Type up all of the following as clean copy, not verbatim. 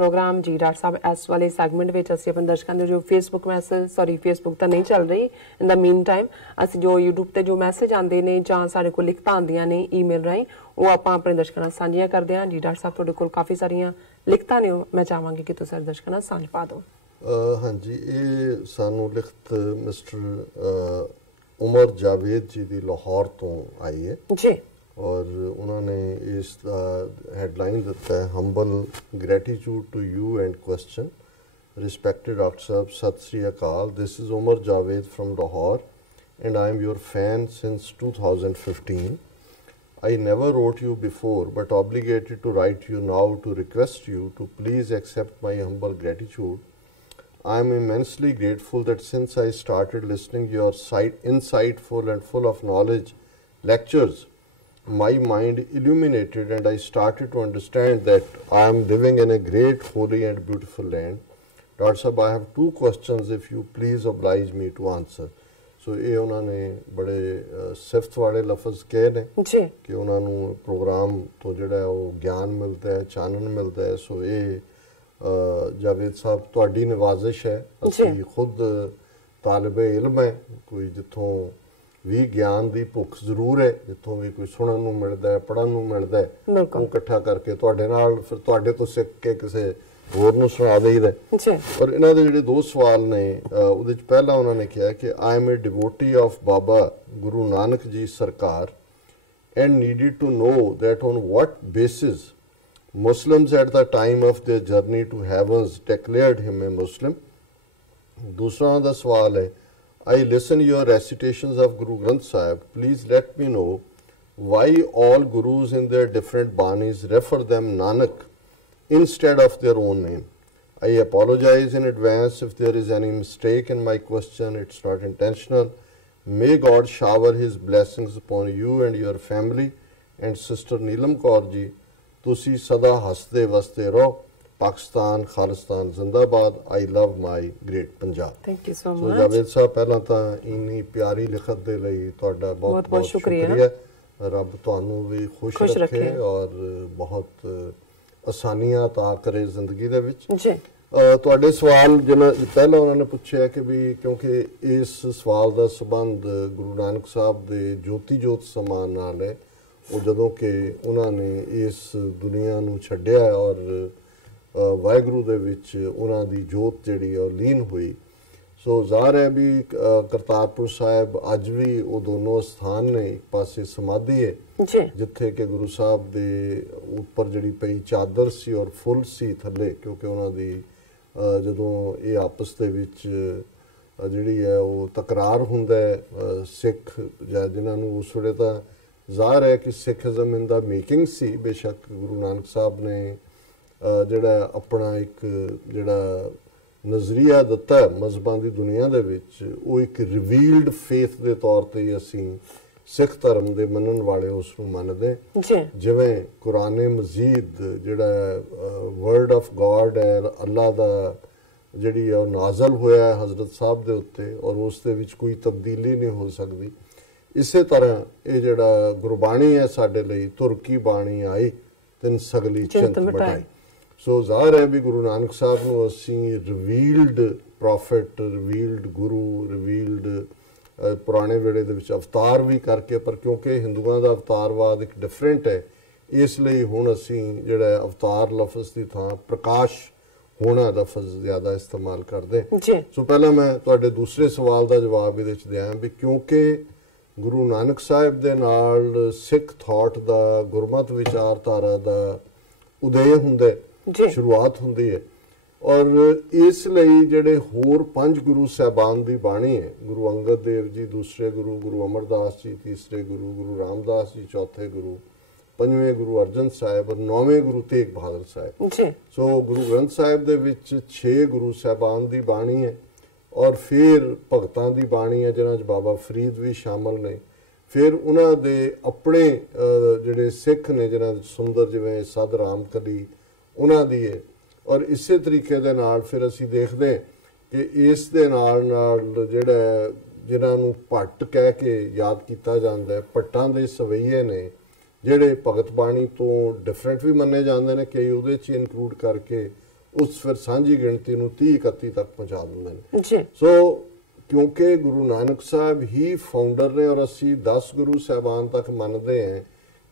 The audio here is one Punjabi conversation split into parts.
प्रोग्राम जी डॉक्टर साहब इस वाले सैगमेंट में असीं अपने दर्शकों के जो फेसबुक मैसेज सॉरी फेसबुक तो नहीं चल रही इन द मीन टाइम असीं जो यूट्यूब पर जो मैसेज आते हैं जां साडे कोल लिखतां आंदियां ने ईमेल राहीं वो आपां अपने दर्शकों नाल साझियां करते हैं। जी डॉक्टर साहब तुहाडे कोल काफ़ी सारियां लिखतां ने मैं चाहांगी कि तुसीं दर्शकों नाल सांझ पा दो। हाँ जी, ये सानू लिखत मिस्टर उमर जावेद जी दी लाहौर तो आई है जी और उन्होंने इस हेडलाइन दिता है humble gratitude to you and question respected doctor साहब Sat Sri Akal this is Umar Javed from Lahore and I am your fan since 2015 I never wrote you before but obligated to write you now to request you to please accept my humble gratitude. I am immensely grateful that since I started listening your insightful and full of knowledge lectures, my mind illuminated and I started to understand that I am living in a great, holy and beautiful land. Dr. Sahab, I have two questions if you please oblige me to answer. सो ये उन्होंने बड़े सिफत वाले लफ्ज़ कहे ने कि उन्होंने प्रोग्राम तो जोड़ा वो ज्ञान मिलता है चानन मिलता है। सो ये जावेद साहब तुहाडी नवाजिश है असीं खुद तालिबे इल्म है कोई जिथों भी ज्ञान की भुख जरूर है जिथों भी कोई सुनन नूं मिलदा है पढ़न नूं मिलदा है वो इकट्ठा करके तुहाडे नाल फिर तुहाडे तो सीख के किसी होर नूं सुना देईदा और इन्हां दे जिहड़े दो सवाल ने उहदे च पहला उन्होंने कहा कि I am a devotee of Baba Guru Nanak ji सरकार and needed to know that on what basis Muslims at the time of their journey to heavens declared him a Muslim. दूसरा दा सवाल है I listen your recitations of Guru Granth Sahib. Please let me know why all gurus in their different banis refer them Nanak instead of their own name. I apologize in advance if there is any mistake in my question. It's not intentional. May God shower his blessings upon you and your family and sister Neelam Kaur ji. तुसी सदा हसते वसते रहो पाकिस्तान खालिस्तान जिंदाबाद I love my great Punjab. Thank you so much Javed साहब पहला तो इन्नी प्यारी लिखत दे लई तुहाडा बहुत बहुत शुक्रिया रब तुहानू भी खुश रखे और बहुत आसानियां अता करे जिंदगी दे विच जी। तुहाडे सवाल जिन्ना पहला उन्होंने पूछा कि भी क्योंकि इस सवाल का संबंध गुरु नानक साहब दे ज्योति जोत समान नाल है वो जदों कि उन्होंने इस दुनिया नूं छड्डिया और वाहिगुरू दे विच उन्हां दी जोत जिहड़ी है लीन हुई। सो ज़ाहिर है भी करतारपुर साहिब अज भी वो दोनों स्थान ने एक पासे समाधि है जिथे कि गुरु साहब दे उपर जिहड़ी पई चादर सी और फुल सी थले क्योंकि उन्हां दी जदों ये आपस दे विच जिहड़ी है वो तकरार हुंदा है सिख जां जिन्हां नूं उस वेले तां ज़ाहिर है कि सिखिज़म इन द मेकिंग सी बेशक गुरु नानक साहब ने जिहड़ा अपना एक जिहड़ा नज़रिया दिता है मजहबां दी दुनिया दे विच वो एक रिवील्ड फेथ के तौर पर ही असीं सिख धर्म के मनन वाले उसनूं मनदे जिवें कुरान मजीद जिहड़ा वर्ड ऑफ गॉड है अल्लाह दा जिहड़ी है नाज़ल होया है हज़रत साहब दे उत्ते और उस दे विच कोई तब्दीली नहीं हो सकती। इसे तरह ये जड़ा गुरबाणी है साडे लई तुरकी बाणी आई तिन सगली चिंत मिटाई। सो ज़ाहिर है भी गुरु नानक साहब नूं असीं रिवील्ड प्रॉफिट रिवील्ड गुरु रिवील्ड पुराने वेले दे विच अवतार भी करके पर क्योंकि हिंदुआं दा अवतारवाद एक डिफरेंट है इसलिए हुण असीं जिहड़ा अवतार लफ्ज़ दी थां प्रकाश होना लफ्ज़ ज़्यादा इस्तेमाल करदे। सो पहला मैं तुहाडे दूसरे सवाल का जवाब इहदे च दियां भी क्योंकि गुरु नानक साहिब दे नाल सिख थॉट दा गुरमत विचारधारा दा उदय हुंदा शुरुआत हुंदी है और इसलिए जिहड़े होर पंज गुरु साहबान दी बाणी है गुरु अंगद देव जी दूसरे गुरु गुरु अमरदास जी तीसरे गुरु गुरु रामदास जी चौथे गुरु पंजवें गुरु अर्जन साहिब और नौवें गुरु तेग बहादुर साहिब। सो गुरु ग्रंथ साहिब दे विच 6 गुरु साहबान दी बाणी है और फिर भगतां दी बाणी है जिन्हां च बाबा फरीद भी शामिल ने फिर उन्हां दे अपने जिहड़े सिख ने जिन्हां सुंदर जिवें सद राम कली उन्हां दी है और इसे तरीके दे नाल फिर असीं देखदे कि इस दे नाल जिहड़ा जिन्हां नूं भट्ट कह के याद किया जाता है भट्टां दे सवैये ने जिहड़े भगत बाणी तो डिफरेंट भी मन्ने जाते हैं कई उहदे च इनकलूड करके ਉਸ ਫਿਰ ਸਾਂਝੀ ਗਿਣਤੀ ਨੂੰ 30-31 ਤੱਕ ਪਹੁੰਚਾ ਦਿੰਦੇ ਨੇ ਜੀ। ਸੋ ਕਿਉਂਕਿ ਗੁਰੂ ਨਾਨਕ ਸਾਹਿਬ ਹੀ ਫਾਊਂਡਰ ਨੇ ਔਰ ਅਸੀਂ 10 ਗੁਰੂ ਸਾਹਿਬਾਨ ਤੱਕ ਮੰਨਦੇ ਹਾਂ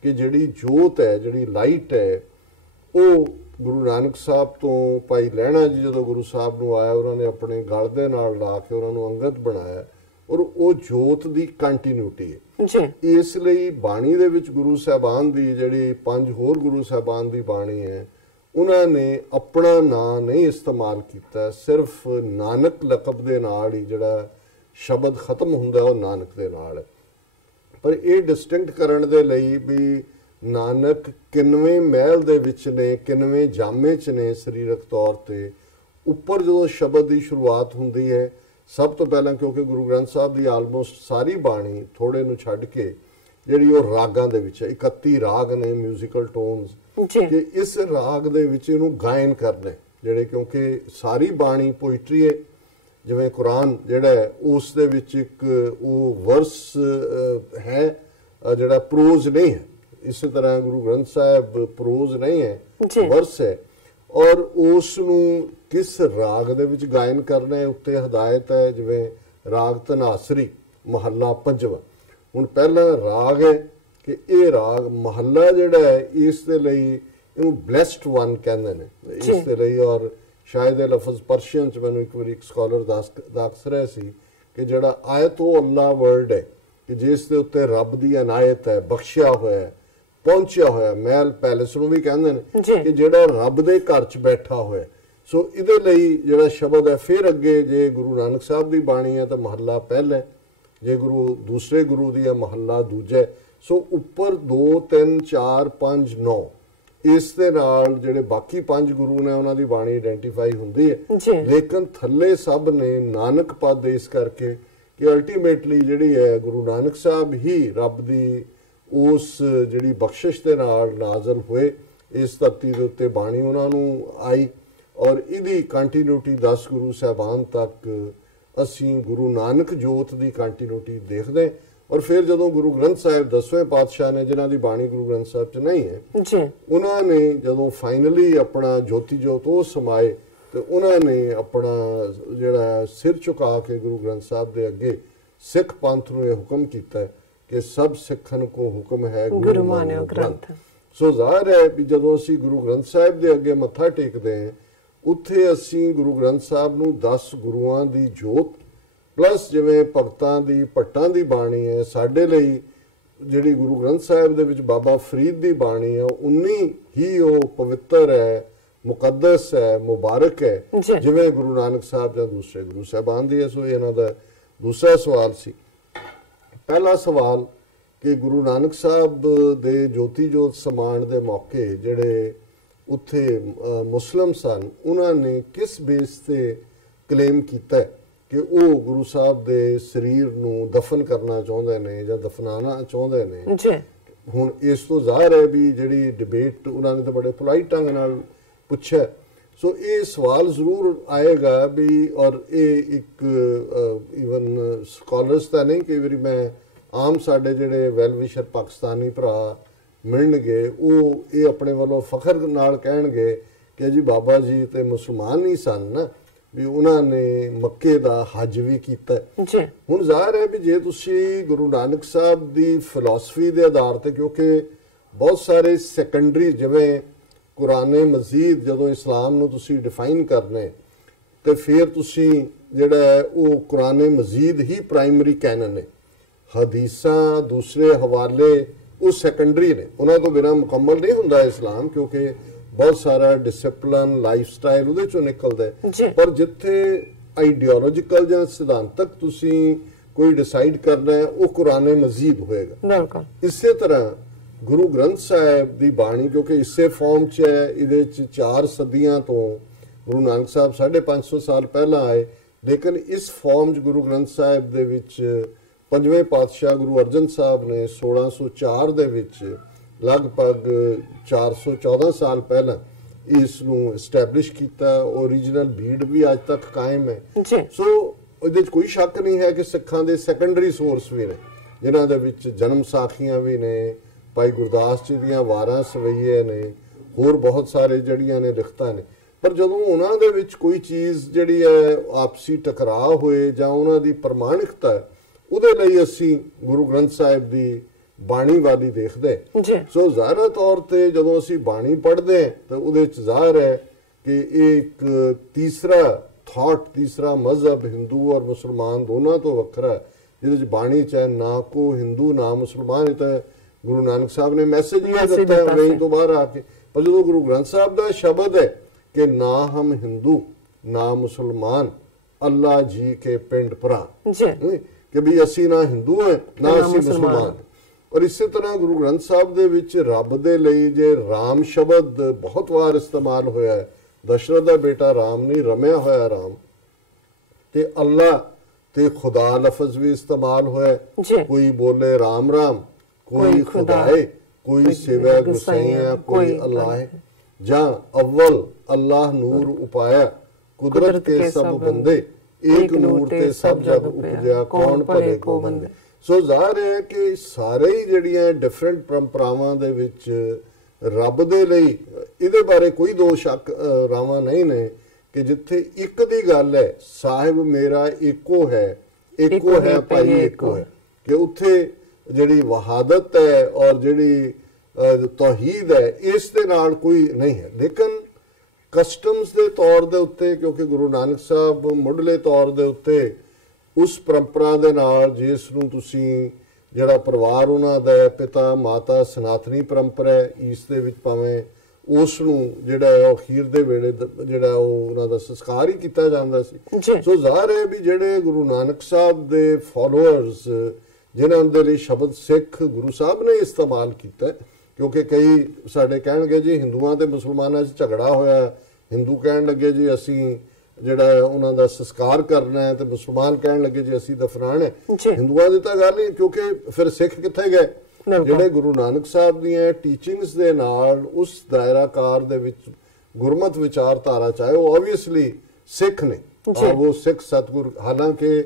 ਕਿ ਜਿਹੜੀ ਜੋਤ ਹੈ, ਜਿਹੜੀ ਲਾਈਟ ਹੈ, ਉਹ ਗੁਰੂ ਨਾਨਕ ਸਾਹਿਬ ਤੋਂ ਭਾਈ ਲਹਿਣਾ ਜੀ ਜਦੋਂ ਗੁਰੂ ਸਾਹਿਬ ਨੂੰ ਆਇਆ, ਉਹਨਾਂ ਨੇ ਆਪਣੇ ਗਲ ਦੇ ਨਾਲ ਲਾ ਕੇ ਉਹਨਾਂ ਨੂੰ ਅੰਗਤ ਬਣਾਇਆ ਔਰ ਉਹ ਜੋਤ ਦੀ ਕੰਟੀਨਿਊਟੀ ਹੈ ਜੀ। ਇਸ ਲਈ ਬਾਣੀ ਦੇ ਵਿੱਚ ਗੁਰੂ ਸਾਹਿਬਾਨ ਦੀ ਜਿਹੜੀ 5 ਹੋਰ ਗੁਰੂ ਸਾਹਿਬਾਨ ਦੀ ਬਾਣੀ ਹੈ, ਉਹਨਾਂ ਨੇ ਆਪਣਾ ਨਾਂ ਨਹੀਂ ਇਸਤੇਮਾਲ ਕੀਤਾ, ਸਿਰਫ ਨਾਨਕ ਲਕਬ ਦੇ ਨਾਲ ਹੀ ਜਿਹੜਾ ਸ਼ਬਦ ਖਤਮ ਹੁੰਦਾ ਉਹ ਨਾਨਕ ਦੇ ਨਾਲ ਹੈ। ਪਰ ਇਹ ਡਿਸਟਿੰਕਟ ਕਰਨ ਦੇ ਲਈ ਵੀ ਨਾਨਕ ਕਿੰਨਵੇਂ ਮਹਿਲ ਦੇ ਵਿੱਚ ਨੇ, ਕਿੰਨਵੇਂ ਜਾਮੇ 'ਚ ਨੇ ਸਰੀਰਕ ਤੌਰ ਤੇ, ਉੱਪਰ ਜਦੋਂ ਸ਼ਬਦ ਦੀ ਸ਼ੁਰੂਆਤ ਹੁੰਦੀ ਹੈ ਸਭ ਤੋਂ ਪਹਿਲਾਂ, ਕਿਉਂਕਿ ਗੁਰੂ ਗ੍ਰੰਥ ਸਾਹਿਬ ਦੀ ਆਲਮੋਸਟ ਸਾਰੀ ਬਾਣੀ ਥੋੜੇ ਨੂੰ ਛੱਡ ਕੇ ਜਿਹੜੀ ਉਹ ਰਾਗਾਂ ਦੇ ਵਿੱਚ ਹੈ, 31 ਰਾਗ ਨੇ ਮਿਊਜ਼ੀਕਲ ਟੋਨਸ, ਕਿ ਇਸ ਰਾਗ ਦੇ ਵਿੱਚ ਇਹਨੂੰ ਗਾਇਨ ਕਰਨੇ ਜਿਹੜੇ, ਕਿਉਂਕਿ ਸਾਰੀ ਬਾਣੀ ਪੋਇਟਰੀ ਹੈ। ਜਿਵੇਂ ਕੁਰਾਨ ਜਿਹੜਾ ਹੈ ਉਸ ਦੇ ਵਿੱਚ ਇੱਕ ਉਹ ਵਰਸ ਹੈ ਜਿਹੜਾ ਪ੍ਰੋਜ਼ ਨਹੀਂ ਹੈ, ਇਸੇ ਤਰ੍ਹਾਂ ਗੁਰੂ ਗ੍ਰੰਥ ਸਾਹਿਬ ਪ੍ਰੋਜ਼ ਨਹੀਂ ਹੈ, ਵਰਸ ਹੈ। ਔਰ ਉਸ ਨੂੰ ਕਿਸ ਰਾਗ ਦੇ ਵਿੱਚ ਗਾਇਨ ਕਰਨਾ ਹੈ ਉੱਤੇ ਹਦਾਇਤ ਹੈ। ਜਿਵੇਂ ਰਾਗ ਧਨਾਸਰੀ ਮਹੱਲਾ 5, ਹੁਣ ਪਹਿਲਾ ਰਾਗ ਹੈ ਕਿ ਇਹ ਰਾਗ ਮਹੱਲਾ ਜਿਹੜਾ ਹੈ ਇਸ ਦੇ ਲਈ ਇਹਨੂੰ ਬਲੈਸਡ ਵਨ ਕਹਿੰਦੇ ਨੇ ਇਸ ਦੇ ਲਈ। ਔਰ ਸ਼ਾਇਦ ਇਹ ਲਫ਼ਜ਼ ਪਰਸ਼ੀਅਨ 'ਚ ਮੈਨੂੰ ਇੱਕ ਵਾਰੀ ਇੱਕ ਸਕਾਲਰ ਦੱਸ ਰਿਹਾ ਸੀ ਕਿ ਜਿਹੜਾ ਆਇਤੋ ਅੱਲਾ ਵਰਡ ਹੈ ਕਿ ਜਿਸ ਦੇ ਉੱਤੇ ਰੱਬ ਦੀ ਅਨਾਇਤ ਹੈ, ਬਖਸ਼ਿਆ ਹੋਇਆ, ਪਹੁੰਚਿਆ ਹੋਇਆ, ਮਹਿਲ ਪੈਲੇਸ ਨੂੰ ਵੀ ਕਹਿੰਦੇ ਨੇ ਕਿ ਜਿਹੜਾ ਰੱਬ ਦੇ ਘਰ 'ਚ ਬੈਠਾ ਹੋਇਆ। ਸੋ ਇਹਦੇ ਲਈ ਜਿਹੜਾ ਸ਼ਬਦ ਹੈ, ਫਿਰ ਅੱਗੇ ਜੇ ਗੁਰੂ ਨਾਨਕ ਸਾਹਿਬ ਦੀ ਬਾਣੀ ਹੈ ਤਾਂ ਮਹੱਲਾ ਪਹਿਲਾ, ਜੇ ਦੂਸਰੇ ਗੁਰੂ ਦੀ ਹੈ ਮਹੱਲਾ ਦੂਜਾ। ਸੋ ਉੱਪਰ 2 3 4 5 9 ਇਸ ਦੇ ਨਾਲ ਜਿਹੜੇ ਬਾਕੀ 5 ਗੁਰੂ ਨੇ ਉਹਨਾਂ ਦੀ ਬਾਣੀ ਆਇਡੈਂਟੀਫਾਈ ਹੁੰਦੀ ਹੈ, ਲੇਕਿਨ ਥੱਲੇ ਸਭ ਨੇ ਨਾਨਕ ਪਦ ਇਸ ਕਰਕੇ ਕਿ ਅਲਟੀਮੇਟਲੀ ਜਿਹੜੀ ਹੈ ਗੁਰੂ ਨਾਨਕ ਸਾਹਿਬ ਹੀ ਰੱਬ ਦੀ ਉਸ ਜਿਹੜੀ ਬਖਸ਼ਿਸ਼ ਦੇ ਨਾਲ ਨਾਜ਼ਲ ਹੋਏ ਇਸ ਧਰਤੀ ਦੇ ਉੱਤੇ, ਬਾਣੀ ਉਹਨਾਂ ਨੂੰ ਆਈ ਔਰ ਇਹਦੀ ਕੰਟੀਨਿਊਟੀ 10 ਗੁਰੂ ਸਾਹਿਬਾਨ ਤੱਕ ਅਸੀਂ ਗੁਰੂ ਨਾਨਕ ਜੋਤ ਦੀ ਕੰਟੀਨਿਊਟੀ ਦੇਖਦੇ। ਔਰ ਫਿਰ ਜਦੋਂ ਗੁਰੂ ਗ੍ਰੰਥ ਸਾਹਿਬ 10ਵੇਂ ਪਾਤਸ਼ਾਹ ਨੇ, ਜਿਨ੍ਹਾਂ ਦੀ ਬਾਣੀ ਗੁਰੂ ਗ੍ਰੰਥ ਸਾਹਿਬ 'ਚ ਨਹੀਂ ਹੈ, ਉਹਨਾਂ ਨੇ ਜਦੋਂ ਫਾਈਨਲੀ ਆਪਣਾ ਜੋਤੀ ਜੋਤ ਉਹ ਸਮਾਏ ਤੇ ਉਹਨਾਂ ਨੇ ਆਪਣਾ ਜਿਹੜਾ ਸਿਰ ਝੁਕਾ ਕੇ ਗੁਰੂ ਗ੍ਰੰਥ ਸਾਹਿਬ ਦੇ ਅੱਗੇ ਸਿੱਖ ਪੰਥ ਨੂੰ ਇਹ ਹੁਕਮ ਕੀਤਾ ਕਿ ਸਭ ਸਿੱਖਣ ਕੋ ਹੁਕਮ ਹੈ ਗੁਰੂ ਮਾਨਿਓ ਗ੍ਰੰਥ। ਸੋ ਜ਼ਾਹਿਰ ਹੈ ਵੀ ਜਦੋਂ ਅਸੀਂ ਗੁਰੂ ਗ੍ਰੰਥ ਸਾਹਿਬ ਦੇ ਅੱਗੇ ਮੱਥਾ ਟੇਕਦੇ ਹਾਂ ਉੱਥੇ ਅਸੀਂ ਗੁਰੂ ਗ੍ਰੰਥ ਸਾਹਿਬ ਨੂੰ 10 ਗੁਰੂਆਂ ਦੀ ਜੋਤ ਪਲੱਸ ਜਿਵੇਂ ਭਗਤਾਂ ਦੀ ਭੱਟਾਂ ਦੀ ਬਾਣੀ ਹੈ, ਸਾਡੇ ਲਈ ਜਿਹੜੀ ਗੁਰੂ ਗ੍ਰੰਥ ਸਾਹਿਬ ਦੇ ਵਿੱਚ ਬਾਬਾ ਫਰੀਦ ਦੀ ਬਾਣੀ ਹੈ ਉਨੀ ਹੀ ਉਹ ਪਵਿੱਤਰ ਹੈ, ਮੁਕੱਦਸ ਹੈ, ਮੁਬਾਰਕ ਹੈ ਜਿਵੇਂ ਗੁਰੂ ਨਾਨਕ ਸਾਹਿਬ ਜਾਂ ਦੂਸਰੇ ਗੁਰੂ ਸਾਹਿਬਾਨ ਦੀ ਹੈ। ਸੋ ਇਹਨਾਂ ਦਾ ਦੂਸਰਾ ਸਵਾਲ ਸੀ। ਪਹਿਲਾ ਸਵਾਲ ਕਿ ਗੁਰੂ ਨਾਨਕ ਸਾਹਿਬ ਦੇ ਜੋਤੀ ਜੋਤ ਸਮਾਣ ਦੇ ਮੌਕੇ ਜਿਹੜੇ ਉੱਥੇ ਮੁਸਲਿਮ ਸਨ ਉਹਨਾਂ ਨੇ ਕਿਸ ਬੇਸ ਤੇ ਕਲੇਮ ਕੀਤਾ ਕਿ ਉਹ ਗੁਰੂ ਸਾਹਿਬ ਦੇ ਸਰੀਰ ਨੂੰ ਦਫਨ ਕਰਨਾ ਚਾਹੁੰਦੇ ਨੇ ਜਾਂ ਦਫਨਾਉਣਾ ਚਾਹੁੰਦੇ ਨੇ। ਹੁਣ ਇਸ ਤੋਂ ਜ਼ਾਹਿਰ ਹੈ ਵੀ ਜਿਹੜੀ ਡਿਬੇਟ ਉਹਨਾਂ ਨੇ ਤਾਂ ਬੜੇ ਪੋਲਾਈਟ ਢੰਗ ਨਾਲ ਪੁੱਛਿਆ। ਸੋ ਇਹ ਸਵਾਲ ਜ਼ਰੂਰ ਆਏਗਾ ਵੀ, ਔਰ ਇਹ ਇੱਕ ਈਵਨ ਸਕਾਲਰਸ ਤਾਂ ਨਹੀਂ, ਕਈ ਵਾਰੀ ਮੈਂ ਆਮ ਸਾਡੇ ਜਿਹੜੇ ਵੈਲ ਵਿਸ਼ਰ ਪਾਕਿਸਤਾਨੀ ਭਰਾ ਮਿਲਣਗੇ ਉਹ ਇਹ ਆਪਣੇ ਵੱਲੋਂ ਫਖਰ ਨਾਲ ਕਹਿਣਗੇ ਕਿ ਜੀ ਬਾਬਾ ਜੀ ਤੇ ਮੁਸਲਮਾਨ ਹੀ ਸਨ ਨਾ, ਵੀ ਉਹਨਾਂ ਨੇ ਮੱਕੇ ਦਾ ਹੱਜ ਵੀ ਕੀਤਾ। ਹੁਣ ਜ਼ਾਹਿਰ ਹੈ ਵੀ ਜੇ ਤੁਸੀਂ ਗੁਰੂ ਨਾਨਕ ਸਾਹਿਬ ਦੀ ਫਿਲਾਸਫੀ ਦੇ ਆਧਾਰ ਤੇ, ਕਿਉਂਕਿ ਬਹੁਤ ਸਾਰੇ ਸੈਕੰਡਰੀ ਜਿਵੇਂ ਕੁਰਾਨੇ ਮਜੀਦ ਜਦੋਂ ਇਸਲਾਮ ਨੂੰ ਤੁਸੀਂ ਡਿਫਾਈਨ ਕਰਨੇ ਤੇ ਫਿਰ ਤੁਸੀਂ ਜਿਹੜਾ ਉਹ ਕੁਰਾਨੇ ਮਜੀਦ ਹੀ ਪ੍ਰਾਇਮਰੀ ਕੈਨਨ ਨੇ, ਹਦੀਸਾਂ ਦੂਸਰੇ ਹਵਾਲੇ ਉਹ ਸੈਕੰਡਰੀ ਨੇ, ਉਹਨਾਂ ਤੋਂ ਬਿਨਾਂ ਮੁਕੰਮਲ ਨਹੀਂ ਹੁੰਦਾ ਇਸਲਾਮ, ਕਿਉਂਕਿ ਬਹੁਤ ਸਾਰਾ ਡਿਸਪਲਿਨ ਲਾਈਫ ਸਟਾਈਲ ਉਹਦੇ ਚੋਂ ਨਿਕਲਦਾ। ਪਰ ਜਿੱਥੇ ਆਈਡੀਓਲੋਜੀਕਲ ਜਾਂ ਸਿਧਾਂਤਕ ਤੁਸੀਂ ਕੋਈ ਡਿਸਾਈਡ ਕਰਨਾ ਹੈ ਉਹ ਕੁਰਾਨੇ ਮਜੀਦ ਹੋਏਗਾ। ਇਸੇ ਤਰ੍ਹਾਂ ਗੁਰੂ ਗ੍ਰੰਥ ਸਾਹਿਬ ਦੀ ਬਾਣੀ ਕਿਉਂਕਿ ਇਸੇ ਫਾਰਮ 'ਚ ਹੈ, ਇਹਦੇ 'ਚ 4 ਸਦੀਆਂ ਤੋਂ ਗੁਰੂ ਨਾਨਕ ਸਾਹਿਬ 550 ਸਾਲ ਪਹਿਲਾਂ ਆਏ, ਲੇਕਿਨ ਇਸ ਫਾਰਮ 'ਚ ਗੁਰੂ ਗ੍ਰੰਥ ਸਾਹਿਬ ਦੇ ਵਿੱਚ 5ਵੇਂ ਪਾਤਸ਼ਾਹ ਗੁਰੂ ਅਰਜਨ ਸਾਹਿਬ ਨੇ 1604 ਦੇ ਵਿੱਚ ਲਗਭਗ 414 ਸਾਲ ਪਹਿਲਾਂ ਇਸ ਨੂੰ ਐਸਟੈਬਲਿਸ਼ ਕੀਤਾ। ਓਰੀਜਨਲ ਬੀਡ ਵੀ ਅੱਜ ਤੱਕ ਕਾਇਮ ਹੈ। ਸੋ ਇਹਦੇ 'ਚ ਕੋਈ ਸ਼ੱਕ ਨਹੀਂ ਹੈ ਕਿ ਸਿੱਖਾਂ ਦੇ ਸੈਕੰਡਰੀ ਸੋਰਸ ਵੀ ਨੇ ਜਿਨ੍ਹਾਂ ਦੇ ਵਿੱਚ ਜਨਮ ਸਾਖੀਆਂ ਵੀ ਨੇ, ਭਾਈ ਗੁਰਦਾਸ ਜੀ ਦੀਆਂ ਵਾਰਾਂ ਸਵਈਏ ਨੇ, ਹੋਰ ਬਹੁਤ ਸਾਰੇ ਜਿਹੜੀਆਂ ਨੇ ਲਿਖਤਾਂ ਨੇ। ਪਰ ਜਦੋਂ ਉਹਨਾਂ ਦੇ ਵਿੱਚ ਕੋਈ ਚੀਜ਼ ਜਿਹੜੀ ਹੈ ਆਪਸੀ ਟਕਰਾਅ ਹੋਏ ਜਾਂ ਉਹਨਾਂ ਦੀ ਪ੍ਰਮਾਣਿਕਤਾ ਹੈ, ਉਹਦੇ ਲਈ ਅਸੀਂ ਗੁਰੂ ਗ੍ਰੰਥ ਸਾਹਿਬ ਦੀ ਬਾਣੀ ਵਾਲੀ ਦੇਖਦੇ। ਸੋ ਜ਼ਾਹਿਰ ਤੌਰ ਤੇ ਜਦੋਂ ਅਸੀਂ ਬਾਣੀ ਪੜ੍ਹਦੇ ਹਾਂ ਤਾਂ ਉਹਦੇ ਚ ਜ਼ਾਹਿਰ ਹੈ ਕਿ ਇਹ ਇੱਕ ਤੀਸਰਾ ਥਾਟ, ਤੀਸਰਾ ਮਜ਼ਹਬ ਹਿੰਦੂ ਔਰ ਮੁਸਲਮਾਨ ਦੋਨਾਂ ਤੋਂ ਵੱਖਰਾ ਹੈ, ਜਿਹਦੇ ਚ ਬਾਣੀ ਚ ਨਾ ਕੋ ਹਿੰਦੂ ਨਾ ਮੁਸਲਮਾਨ। ਇਹ ਤਾਂ ਗੁਰੂ ਨਾਨਕ ਸਾਹਿਬ ਨੇ ਮੈਸੇਜ ਹੀ ਦਿੱਤਾ ਹੈ ਵੇਈ ਤੋਂ ਬਾਹਰ ਆ ਕੇ। ਪਰ ਜਦੋਂ ਗੁਰੂ ਗ੍ਰੰਥ ਸਾਹਿਬ ਦਾ ਸ਼ਬਦ ਹੈ ਕਿ ਨਾ ਹਮ ਹਿੰਦੂ ਨਾ ਮੁਸਲਮਾਨ ਅੱਲਾ ਜੀ ਕੇ ਪਿੰਡ ਭਰਾ, ਕਿ ਵੀ ਅਸੀਂ ਨਾ ਹਿੰਦੂ ਹੈ ਨਾ ਅਸੀਂ ਮੁਸਲਮਾਨ। ਔਰ ਇਸੇ ਤਰ੍ਹਾਂ ਗੁਰੂ ਗ੍ਰੰਥ ਸਾਹਿਬ ਦੇ ਵਿੱਚ ਰੱਬ ਦੇ ਲਈ ਜੇ ਰਾਮ ਸ਼ਬਦ ਬਹੁਤ ਵਾਰ ਇਸਤੇਮਾਲ ਹੋਇਆ ਹੈ, ਦਸ਼ਰਥ ਦਾ ਬੇਟਾ ਰਾਮ ਨਹੀਂ, ਰਮਿਆ ਹੋਇਆ ਰਾਮ, ਤੇ ਅੱਲਾ ਤੇ ਖੁਦਾ ਲਫ਼ਜ਼ ਵੀ ਇਸਤੇਮਾਲ ਹੋਇਆ। ਕੋਈ ਬੋਲੇ ਰਾਮ ਰਾਮ, ਕੋਈ ਖੁਦਾਏ, ਕੋਈ ਸਿਵਾ ਗੁਸਾਈਆਂ, ਕੋਈ ਅੱਲਾਹ ਹੈ। ਜਾਂ ਅਵਲ ਅੱਲਾਹ ਨੂਰ ਉਪਾਇਆ, ਕੁਦਰਤ ਕੇ ਸਭ ਬੰਦੇ, ਏਕ ਨੂਰ ਤੇ ਸਭ ਜਗ ਉਪਜਿਆ, ਕੌਣ ਭਲੇ ਕੋ ਬੰਦੇ। ਸੋ ਜ਼ਾਹਿਰ ਹੈ ਕਿ ਸਾਰੇ ਹੀ ਜਿਹੜੀਆਂ ਡਿਫਰੈਂਟ ਪਰੰਪਰਾਵਾਂ ਦੇ ਵਿੱਚ ਰੱਬ ਦੇ ਲਈ ਇਹਦੇ ਬਾਰੇ ਕੋਈ ਦੋ ਸ਼ੱਕ ਰਾਵਾਂ ਨਹੀਂ ਨੇ ਕਿ ਜਿੱਥੇ ਇੱਕ ਦੀ ਗੱਲ ਹੈ ਸਾਹਿਬ ਮੇਰਾ ਇੱਕੋ ਹੈ, ਇੱਕੋ ਹੈ ਭਾਈ ਇੱਕੋ ਹੈ, ਕਿ ਉੱਥੇ ਜਿਹੜੀ ਵਹਾਦਤ ਹੈ ਔਰ ਜਿਹੜੀ ਤੌਹੀਦ ਹੈ ਇਸ ਦੇ ਨਾਲ ਕੋਈ ਨਹੀਂ ਹੈ। ਲੇਕਿਨ ਕਸਟਮਸ ਦੇ ਤੌਰ ਦੇ ਉੱਤੇ, ਕਿਉਂਕਿ ਗੁਰੂ ਨਾਨਕ ਸਾਹਿਬ ਮੁੱਢਲੇ ਤੌਰ ਦੇ ਉੱਤੇ ਉਸ ਪਰੰਪਰਾ ਦੇ ਨਾਲ ਜਿਸ ਨੂੰ ਤੁਸੀਂ ਜਿਹੜਾ ਪਰਿਵਾਰ ਉਹਨਾਂ ਦਾ ਪਿਤਾ ਮਾਤਾ ਸਨਾਤਨੀ ਪਰੰਪਰਾ ਹੈ, ਇਸ ਦੇ ਵਿੱਚ ਭਾਵੇਂ ਉਸ ਨੂੰ ਜਿਹੜਾ ਅਖੀਰ ਦੇ ਵੇਲੇ ਜਿਹੜਾ ਉਹ ਉਹਨਾਂ ਦਾ ਸੰਸਕਾਰ ਹੀ ਕੀਤਾ ਜਾਂਦਾ ਸੀ। ਸੋ ਜ਼ਾਹਿਰ ਹੈ ਵੀ ਜਿਹੜੇ ਗੁਰੂ ਨਾਨਕ ਸਾਹਿਬ ਦੇ ਫਾਲੋਅਰਸ ਜਿਨ੍ਹਾਂ ਦੇ ਲਈ ਸ਼ਬਦ ਸਿੱਖ ਗੁਰੂ ਸਾਹਿਬ ਨੇ ਇਸਤੇਮਾਲ ਕੀਤਾ, ਕਿਉਂਕਿ ਕਈ ਸਾਡੇ ਕਹਿਣਗੇ ਜੀ ਹਿੰਦੂਆਂ ਤੇ ਮੁਸਲਮਾਨਾਂ 'ਚ ਝਗੜਾ ਹੋਇਆ, ਹਿੰਦੂ ਕਹਿਣ ਲੱਗੇ ਜੀ ਅਸੀਂ ਜਿਹੜਾ ਉਹਨਾਂ ਦਾ ਸੰਸਕਾਰ ਕਰਨਾ ਹੈ ਤੇ ਮੁਸਲਮਾਨ ਕਹਿਣ ਲੱਗੇ ਜੀ ਅਸੀਂ ਦਫਨਾਣਾ ਹੈ। ਹਿੰਦੂਆਂ ਦੀ ਤਾਂ ਗੱਲ ਨਹੀਂ, ਕਿਉਂਕਿ ਫਿਰ ਸਿੱਖ ਕਿੱਥੇ ਗਏ? ਜਿਹੜੇ ਗੁਰੂ ਨਾਨਕ ਸਾਹਿਬ ਦੀਆਂ ਟੀਚਿੰਗਸ ਦੇ ਨਾਲ ਉਸ ਦਾਇਰਾਕਾਰ ਦੇ ਵਿੱਚ ਗੁਰਮਤ ਵਿਚਾਰਧਾਰਾ ਚਾਹੇ ਉਹ ਆਬਵੀਅਸਲੀ ਸਿੱਖ ਨੇ, ਉਹ ਸਿੱਖ ਸਤਿਗੁਰ, ਹਾਲਾਂਕਿ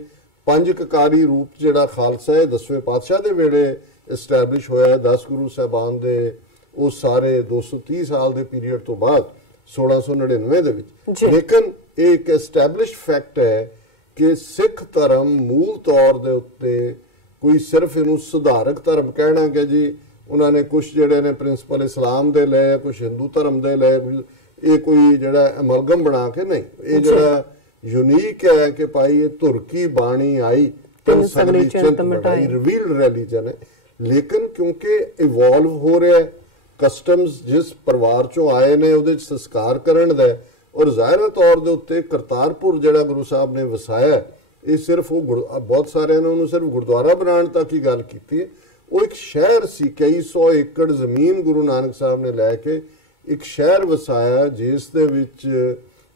ਪੰਜ ਕਕਾਰੀ ਰੂਪ ਜਿਹੜਾ ਖਾਲਸਾ ਹੈ 10ਵੇਂ ਪਾਤਸ਼ਾਹ ਦੇ ਵੇਲੇ ਐਸਟੈਬਲਿਸ਼ ਹੋਇਆ, 10 ਗੁਰੂ ਸਾਹਿਬਾਨ ਦੇ ਉਹ ਸਾਰੇ 230 ਸਾਲ ਦੇ ਪੀਰੀਅਡ ਤੋਂ ਬਾਅਦ 1699 ਦੇ ਵਿੱਚ। ਲੇਕਿਨ ਇਹ ਇੱਕ ਐਸਟੈਬਲਿਸ਼ ਫੈਕਟ ਹੈ ਕਿ ਸਿੱਖ ਧਰਮ ਮੂਲ ਤੌਰ ਦੇ ਉੱਤੇ ਕੋਈ ਸਿਰਫ ਇਹਨੂੰ ਸੁਧਾਰਕ ਧਰਮ ਕਹਿਣਾ ਕਿ ਜੀ ਉਹਨਾਂ ਨੇ ਕੁਝ ਜਿਹੜੇ ਨੇ ਪ੍ਰਿੰਸੀਪਲ ਇਸਲਾਮ ਦੇ ਲਏ, ਕੁਝ ਹਿੰਦੂ ਧਰਮ ਦੇ ਲਏ, ਇਹ ਕੋਈ ਜਿਹੜਾ ਅਮਲਗਮ ਬਣਾ ਕੇ ਨਹੀਂ। ਇਹ ਜਿਹੜਾ ਯੂਨੀਕ ਹੈ ਕਿ ਭਾਈ ਇਹ ਤੁਰਕੀ ਬਾਣੀ ਆਈ ਤਿੰਨ ਸਗਲੀ ਚਿੰਤ ਮਿਟਾਈ, ਰਿਵੀਲਡ ਰਿਲੀਜਨ ਹੈ। ਲੇਕਿਨ ਕਿਉਂਕਿ ਇਵੋਲਵ ਹੋ ਰਿਹਾ ਹੈ, ਕਸਟਮਸ ਜਿਸ ਪਰਿਵਾਰ ਚੋਂ ਆਏ ਨੇ ਉਹਦੇ 'ਚ ਸੰਸਕਾਰ ਕਰਨ ਦਾ, ਔਰ ਜ਼ਾਹਿਰ ਤੌਰ ਦੇ ਉੱਤੇ ਕਰਤਾਰਪੁਰ ਜਿਹੜਾ ਗੁਰੂ ਸਾਹਿਬ ਨੇ ਵਸਾਇਆ, ਇਹ ਸਿਰਫ ਉਹ ਬਹੁਤ ਸਾਰਿਆਂ ਨੇ ਉਹਨੂੰ ਸਿਰਫ ਗੁਰਦੁਆਰਾ ਬਣਾਉਣ ਤੱਕ ਹੀ ਗੱਲ ਕੀਤੀ ਹੈ। ਉਹ ਇੱਕ ਸ਼ਹਿਰ ਸੀ, ਕਈ 100 ਏਕੜ ਜ਼ਮੀਨ ਗੁਰੂ ਨਾਨਕ ਸਾਹਿਬ ਨੇ ਲੈ ਕੇ ਇੱਕ ਸ਼ਹਿਰ ਵਸਾਇਆ, ਜਿਸ ਦੇ ਵਿੱਚ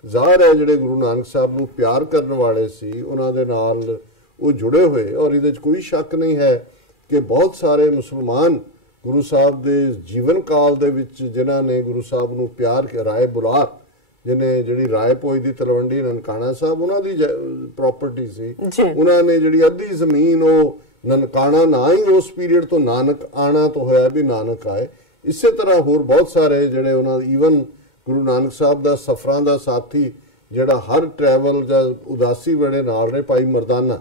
ਜ਼ਾਹਿਰ ਹੈ ਜਿਹੜੇ ਗੁਰੂ ਨਾਨਕ ਸਾਹਿਬ ਨੂੰ ਪਿਆਰ ਕਰਨ ਵਾਲੇ ਸੀ ਉਹਨਾਂ ਦੇ ਨਾਲ ਉਹ ਜੁੜੇ ਹੋਏ। ਔਰ ਇਹਦੇ 'ਚ ਕੋਈ ਸ਼ੱਕ ਨਹੀਂ ਹੈ ਕਿ ਬਹੁਤ ਸਾਰੇ ਮੁਸਲਮਾਨ ਗੁਰੂ ਸਾਹਿਬ ਦੇ ਜੀਵਨ ਕਾਲ ਦੇ ਵਿੱਚ ਜਿਨ੍ਹਾਂ ਨੇ ਗੁਰੂ ਸਾਹਿਬ ਨੂੰ ਪਿਆਰ ਕੀਤਾ, ਰਾਏ ਬੁਲਾਰ ਜਿਹਨੇ ਜਿਹੜੀ ਰਾਏ ਭੋਜ ਦੀ ਤਲਵੰਡੀ ਨਨਕਾਣਾ ਸਾਹਿਬ ਉਹਨਾਂ ਦੀ ਪ੍ਰਾਪਰਟੀ ਸੀ, ਉਹਨਾਂ ਨੇ ਜਿਹੜੀ ਅੱਧੀ ਜ਼ਮੀਨ ਉਹ ਨਨਕਾਣਾ ਨਾ ਹੀ ਉਸ ਪੀਰੀਅਡ ਤੋਂ ਨਾਨਕ ਆਣਾ ਤੋਂ ਹੋਇਆ ਵੀ ਨਾਨਕ ਆਏ। ਇਸੇ ਤਰ੍ਹਾਂ ਹੋਰ ਬਹੁਤ ਸਾਰੇ ਜਿਹੜੇ ਉਹਨਾਂ ਈਵਨ ਗੁਰੂ ਨਾਨਕ ਸਾਹਿਬ ਦਾ ਸਫ਼ਰਾਂ ਦਾ ਸਾਥੀ ਜਿਹੜਾ ਹਰ ਟਰੈਵਲ ਜਾਂ ਉਦਾਸੀ ਵੇਲੇ ਨਾਲ ਰਹੇ, ਭਾਈ ਮਰਦਾਨਾ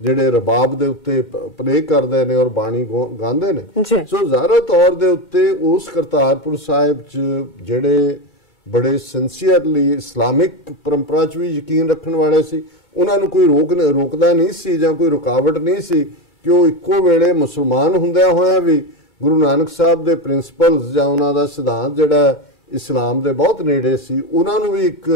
ਜਿਹੜੇ ਰਬਾਬ ਦੇ ਉੱਤੇ ਪਲੇ ਕਰਦੇ ਨੇ ਔਰ ਬਾਣੀ ਗਾਉਂਦੇ ਨੇ। ਸੋ ਜ਼ਾਹਿਰ ਤੌਰ ਦੇ ਉੱਤੇ ਉਸ ਕਰਤਾਰਪੁਰ ਸਾਹਿਬ 'ਚ ਜਿਹੜੇ ਬੜੇ ਸਿੰਸੀਅਰਲੀ ਇਸਲਾਮਿਕ ਪਰੰਪਰਾ 'ਚ ਵੀ ਯਕੀਨ ਰੱਖਣ ਵਾਲੇ ਸੀ, ਉਹਨਾਂ ਨੂੰ ਕੋਈ ਰੋਕਦਾ ਨਹੀਂ ਸੀ ਜਾਂ ਕੋਈ ਰੁਕਾਵਟ ਨਹੀਂ ਸੀ ਕਿ ਉਹ ਇੱਕੋ ਵੇਲੇ ਮੁਸਲਮਾਨ ਹੁੰਦਿਆਂ ਹੋਇਆ ਵੀ ਗੁਰੂ ਨਾਨਕ ਸਾਹਿਬ ਦੇ ਪ੍ਰਿੰਸੀਪਲਸ ਜਾਂ ਉਹਨਾਂ ਦਾ ਸਿਧਾਂਤ ਜਿਹੜਾ ਇਸਲਾਮ ਦੇ ਬਹੁਤ ਨੇੜੇ ਸੀ, ਉਹਨਾਂ ਨੂੰ ਵੀ ਇੱਕ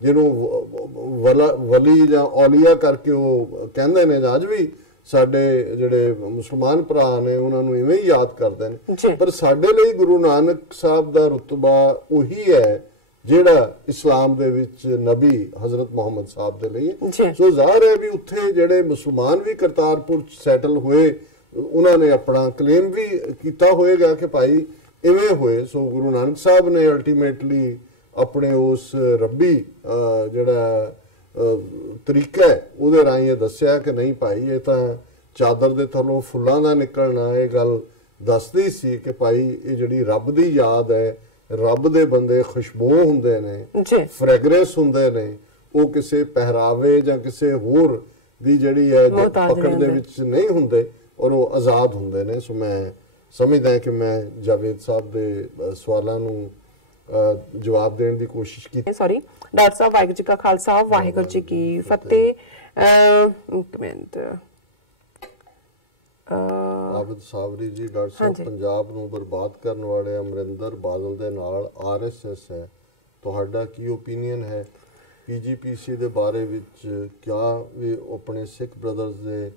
ਜਿਹਨੂੰ ਵਲੀ ਜਾਂ ਔਲੀਆ ਕਰਕੇ ਉਹ ਕਹਿੰਦੇ ਨੇ, ਅੱਜ ਵੀ ਸਾਡੇ ਜਿਹੜੇ ਮੁਸਲਮਾਨ ਭਰਾ ਨੇ ਉਹਨਾਂ ਨੂੰ ਇਵੇਂ ਹੀ ਯਾਦ ਕਰਦੇ ਨੇ। ਪਰ ਸਾਡੇ ਲਈ ਗੁਰੂ ਨਾਨਕ ਸਾਹਿਬ ਦਾ ਰੁਤਬਾ ਉਹੀ ਹੈ ਜਿਹੜਾ ਇਸਲਾਮ ਦੇ ਵਿੱਚ ਨਬੀ ਹਜ਼ਰਤ ਮੁਹੰਮਦ ਸਾਹਿਬ ਦੇ ਲਈ ਹੈ। ਸੋ ਜ਼ਾਹਿਰ ਹੈ ਵੀ ਉੱਥੇ ਜਿਹੜੇ ਮੁਸਲਮਾਨ ਵੀ ਕਰਤਾਰਪੁਰ ਸੈਟਲ ਹੋਏ, ਉਹਨਾਂ ਨੇ ਆਪਣਾ ਕਲੇਮ ਵੀ ਕੀਤਾ ਹੋਏਗਾ ਕਿ ਭਾਈ ਇਵੇਂ ਹੋਏ। ਸੋ ਗੁਰੂ ਨਾਨਕ ਸਾਹਿਬ ਨੇ ਅਲਟੀਮੇਟਲੀ ਆਪਣੇ ਉਸ ਰੱਬੀ ਜਿਹੜਾ ਤਰੀਕਾ ਹੈ ਉਹਦੇ ਰਾਹੀਂ ਇਹ ਦੱਸਿਆ ਕਿ ਨਹੀਂ ਭਾਈ ਇਹ ਤਾਂ ਚਾਦਰ ਦੇ ਥੱਲੋਂ ਫੁੱਲਾਂ ਦਾ ਨਿਕਲਣਾ ਇਹ ਗੱਲ ਦੱਸਦੀ ਸੀ ਕਿ ਭਾਈ ਇਹ ਜਿਹੜੀ ਰੱਬ ਦੀ ਯਾਦ ਹੈ ਰੱਬ ਦੇ ਬੰਦੇ ਖੁਸ਼ਬੂ ਹੁੰਦੇ ਨੇ, ਫ੍ਰੈਗਰੈਂਸ ਹੁੰਦੇ ਨੇ, ਉਹ ਕਿਸੇ ਪਹਿਰਾਵੇ ਜਾਂ ਕਿਸੇ ਹੋਰ ਦੀ ਜਿਹੜੀ ਹੈ ਪਕੜ ਦੇ ਵਿੱਚ ਨਹੀਂ ਹੁੰਦੇ ਔਰ ਉਹ ਆਜ਼ਾਦ ਹੁੰਦੇ ਨੇ। ਸੋ ਮੈਂ ਸਮਝਦਾ ਕਿ ਮੈਂ ਜਾਵੇਦ ਸਾਹਿਬ ਦੇ ਸਵਾਲਾਂ ਨੂੰ ਜਵਾਬ ਦੇਣ ਦੀ ਕੋਸ਼ਿਸ਼ ਕੀਤੀ। ਸੌਰੀ ਡਾਕਟਰ ਸਾਹਿਬ, ਵਾਹਿਗੁਰੂ ਜੀ ਕਾ ਖਾਲਸਾ, ਵਾਹਿਗੁਰੂ ਜੀ ਕੀ ਫਤਿਹ। ਇੱਕ ਮਿੰਟ, ਆਬਦ ਸਾਬਰੀ ਜੀ, ਡਾਕਟਰ ਸਾਹਿਬ, ਪੰਜਾਬ ਨੂੰ ਬਰਬਾਦ ਕਰਨ ਵਾਲੇ ਅਮਰਿੰਦਰ ਬਾਦਲ ਦੇ ਨਾਲ RSS ਹੈ, ਤੁਹਾਡਾ ਕੀ ਓਪੀਨੀਅਨ ਹੈ? PGPC ਦੇ ਬਾਰੇ ਵਿੱਚ ਕਿਆ ਵੀ ਆਪਣੇ ਸਿੱਖ ਬ੍ਰਦਰਸ ਦੇ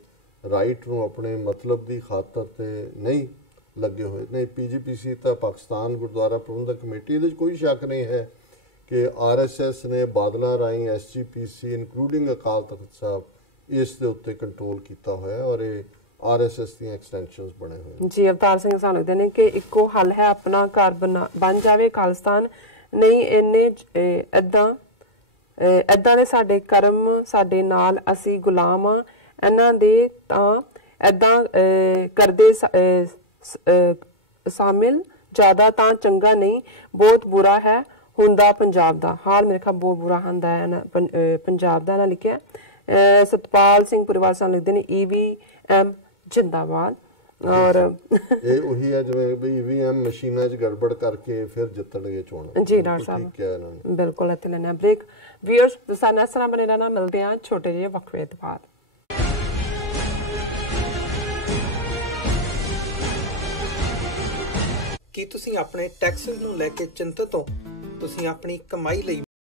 ਰਾਈਟ ਨੂੰ ਆਪਣੇ ਮਤਲਬ ਦੀ ਖਾਤਰ ਤੇ ਨਹੀਂ ਲੱਗੇ ਹੋਏ? ਨਹੀਂ, PGPC ਤਾਂ ਪਾਕਿਸਤਾਨ ਗੁਰਦੁਆਰਾ ਪ੍ਰਬੰਧਕ ਕਮੇਟੀ, ਇਹਦੇ 'ਚ ਕੋਈ ਸ਼ੱਕ ਨਹੀਂ ਹੈ ਕਿ RSS ਨੇ ਬਾਦਲਾਂ ਰਾਹੀਂ SGPC ਇਨਕਲੂਡਿੰਗ ਅਕਾਲ ਤਖਤ ਸਾਹਿਬ ਇਸ ਦੇ ਉੱਤੇ ਕੰਟਰੋਲ ਕੀਤਾ ਹੋਇਆ ਔਰ ਇਹ RSS ਦੀਆਂ ਐਕਸਟੈਂਸ਼ਨਸ ਬਣੇ ਹੋਏ ਜੀ। ਅਵਤਾਰ ਸਿੰਘ ਸਾਨੂੰ ਲਿਖਦੇ ਨੇ ਕਿ ਇੱਕੋ ਹੱਲ ਹੈ, ਆਪਣਾ ਘਰ ਬਣ ਜਾਵੇ ਖਾਲਿਸਤਾਨ, ਨਹੀਂ ਇਹਨੇ ਏਦਾਂ ਦੇ ਸਾਡੇ ਕਰਮ ਸਾਡੇ ਨਾਲ, ਅਸੀਂ ਗੁਲਾਮ ਆ ਇਹਨਾਂ ਦੇ, ਤਾਂ ਏਦਾਂ ਕਰਦੇ ਸ਼ਾਮਿਲ, ਜ਼ਿਆਦਾ ਤਾਂ ਚੰਗਾ ਨਹੀਂ, ਬਹੁਤ ਬੁਰਾ ਹੈ ਹੁੰਦਾ ਪੰਜਾਬ ਦਾ ਹਾਲ। ਮੇਰੇ ਖਿਆਲ ਬਹੁਤ ਬੁਰਾ ਹੁੰਦਾ ਹੈ ਪੰਜਾਬ ਦਾ, ਨਾ ਲਿਖਿਆ। ਸਤਪਾਲ ਸਿੰਘ ਪਰਿਵਾਰ ਸਾਨੂੰ ਲਿਖਦੇ ਨੇ EVM ਜਿੰਦਾਬਾਦ। ਔਰ ਇਹ ਉਹੀ ਹੈ ਜਿਵੇਂ ਵੀ EVM ਮਸ਼ੀਨਾਂ 'ਚ ਗੜਬੜ ਕਰਕੇ ਫਿਰ ਜਿੱਤਣਗੇ ਚੋਣ। ਜੀ ਡਾਕਟਰ ਸਾਹਿਬ, ਬਿਲਕੁਲ। ਇੱਥੇ ਲੈਣਾ ਬ੍ਰੇਕ। ਵੀਅਰਸ ਸਾਨੂੰ ਇਸ ਤਰ੍ਹਾਂ ਬਣੇ ਰਹਿਣਾ, ਮਿਲਦੇ ਆ ਛੋਟੇ ਜਿਹੇ ਵਕਫੇ ਤੋਂ ਬਾਅਦ। ਕੀ ਤੁਸੀਂ ਆਪਣੇ ਟੈਕਸਿਸ ਨੂੰ ਲੈ ਕੇ ਚਿੰਤਤ ਹੋ? ਤੁਸੀਂ ਆਪਣੀ ਕਮਾਈ ਲਈ